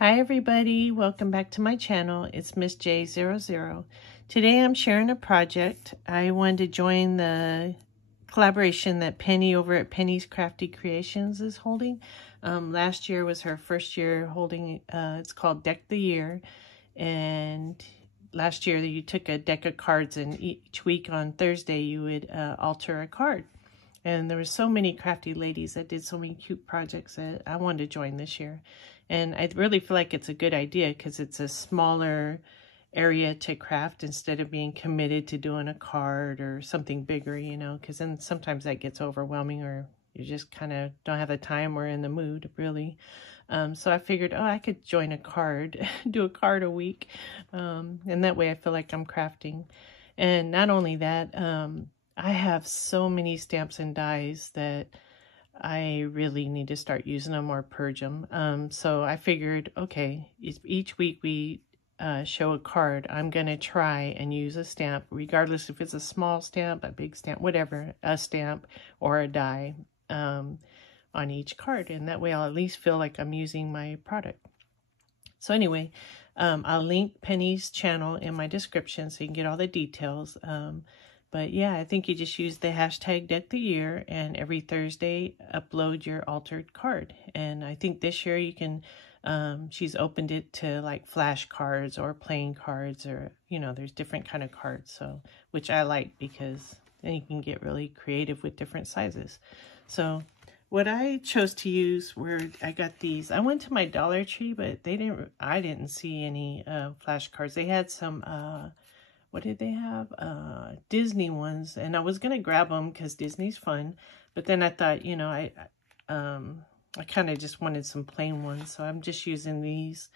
Hi everybody, welcome back to my channel. It's Miss J00. Today I'm sharing a project. I wanted to join the collaboration that Penny over at Penny's Crafty Creations is holding. Last year was her first year holding, it's called Deck the Year. And last year you took a deck of cards and each week on Thursday you would alter a card. And there were so many crafty ladies that did so many cute projects that I wanted to join this year. And I really feel like it's a good idea because it's a smaller area to craft instead of being committed to doing a card or something bigger, you know, because then sometimes that gets overwhelming or you just kind of don't have the time or in the mood, really. So I figured, oh, I could join a card, do a card a week. And that way I feel like I'm crafting. And not only that, I have so many stamps and dies that I really need to start using them or purge them. So I figured, okay, each week we show a card. I'm going to try and use a stamp, regardless if it's a small stamp, a big stamp, whatever, a stamp or a die on each card. And that way I'll at least feel like I'm using my product. So anyway, I'll link Penny's channel in my description so you can get all the details. But yeah, I think you just use the hashtag Deck the Year and every Thursday upload your altered card. And I think this year you can, she's opened it to like flash cards or playing cards or, you know, there's different kind of cards. So, which I like because then you can get really creative with different sizes. So what I chose to use were, I got these, I went to my Dollar Tree, but I didn't see any flash cards. They had some, what did they have? Disney ones, and I was gonna grab them because Disney's fun, but then I thought, you know, I kind of just wanted some plain ones, so I'm just using these,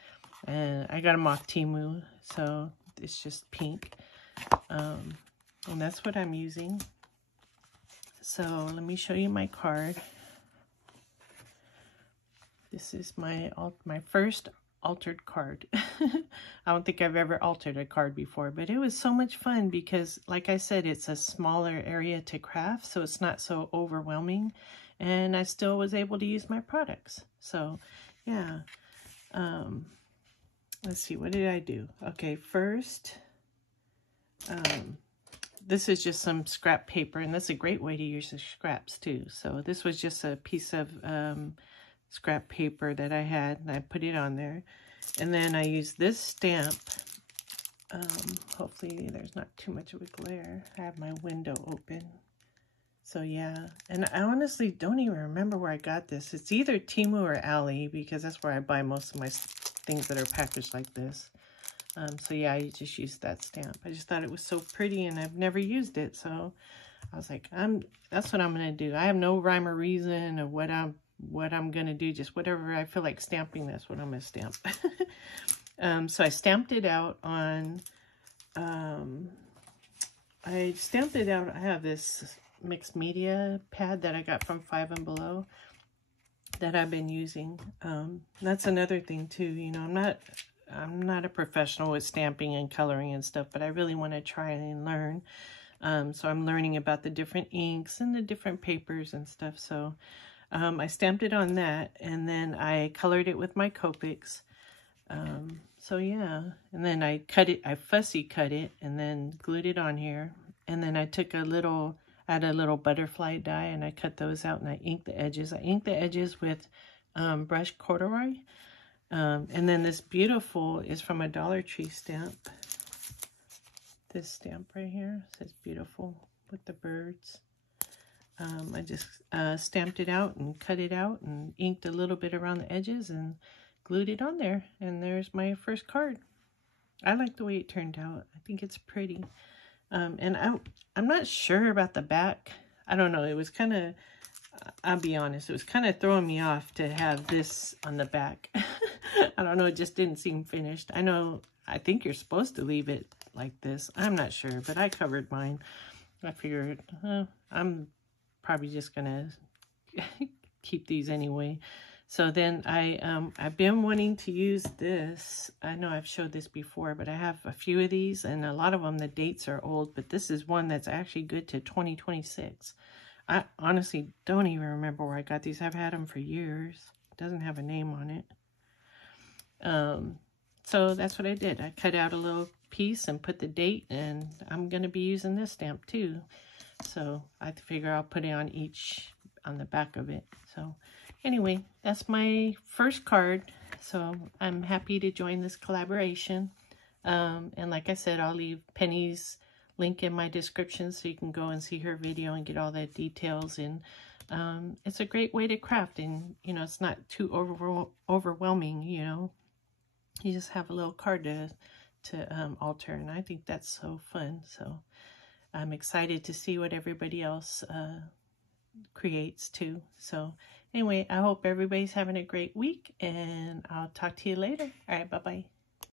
and I got them off Temu, so it's just pink, and that's what I'm using. So let me show you my card. This is my first altered card. I don't think I've ever altered a card before, but it was so much fun because, like I said, it's a smaller area to craft, so it's not so overwhelming, and I still was able to use my products. So yeah, let's see, what did I do? Okay, first, this is just some scrap paper, and that's a great way to use the scraps too. So this was just a piece of scrap paper that I had, and I put it on there. And then I used this stamp. Hopefully there's not too much of a glare. I have my window open. So yeah, and I honestly don't even remember where I got this. It's either Temu or Ali, because that's where I buy most of my things that are packaged like this. So yeah, I just used that stamp. I just thought it was so pretty, and I've never used it, so I was like, that's what I'm gonna do. I have no rhyme or reason of what I'm gonna do, just whatever I feel like stamping, that's what I'm gonna stamp. So I stamped it out on, I have this mixed media pad that I got from Five and Below that I've been using. That's another thing too, you know, I'm not a professional with stamping and coloring and stuff, but I really want to try and learn. So I'm learning about the different inks and the different papers and stuff. So I stamped it on that, and then I colored it with my Copics. So yeah, and then I fussy cut it, and then glued it on here. And then I took I had a little butterfly die, and I cut those out, and I inked the edges. I inked the edges with brush corduroy. And then this beautiful is from a Dollar Tree stamp. This stamp right here says beautiful with the birds. I just stamped it out and cut it out and inked a little bit around the edges and glued it on there. And there's my first card. I like the way it turned out. I think it's pretty. And I'm not sure about the back. I don't know. It was kind of, I'll be honest, it was kind of throwing me off to have this on the back. I don't know. It just didn't seem finished. I think you're supposed to leave it like this. I'm not sure, but I covered mine. I figured, I'm probably just gonna keep these anyway. So then I've been wanting to use this. I know I've showed this before, but I have a few of these, and a lot of them the dates are old, but this is one that's actually good to 2026. I honestly don't even remember where I got these. I've had them for years. It doesn't have a name on it. So that's what I did. I cut out a little piece and put the date, and I'm going to be using this stamp too. So I figure I'll put it on the back of it. So anyway, that's my first card. So I'm happy to join this collaboration. And like I said, I'll leave Penny's link in my description so you can go and see her video and get all the details. And it's a great way to craft, and you know, it's not too overwhelming. You know, you just have a little card to alter, and I think that's so fun. So I'm excited to see what everybody else creates too. So anyway, I hope everybody's having a great week, and I'll talk to you later. All right, bye-bye.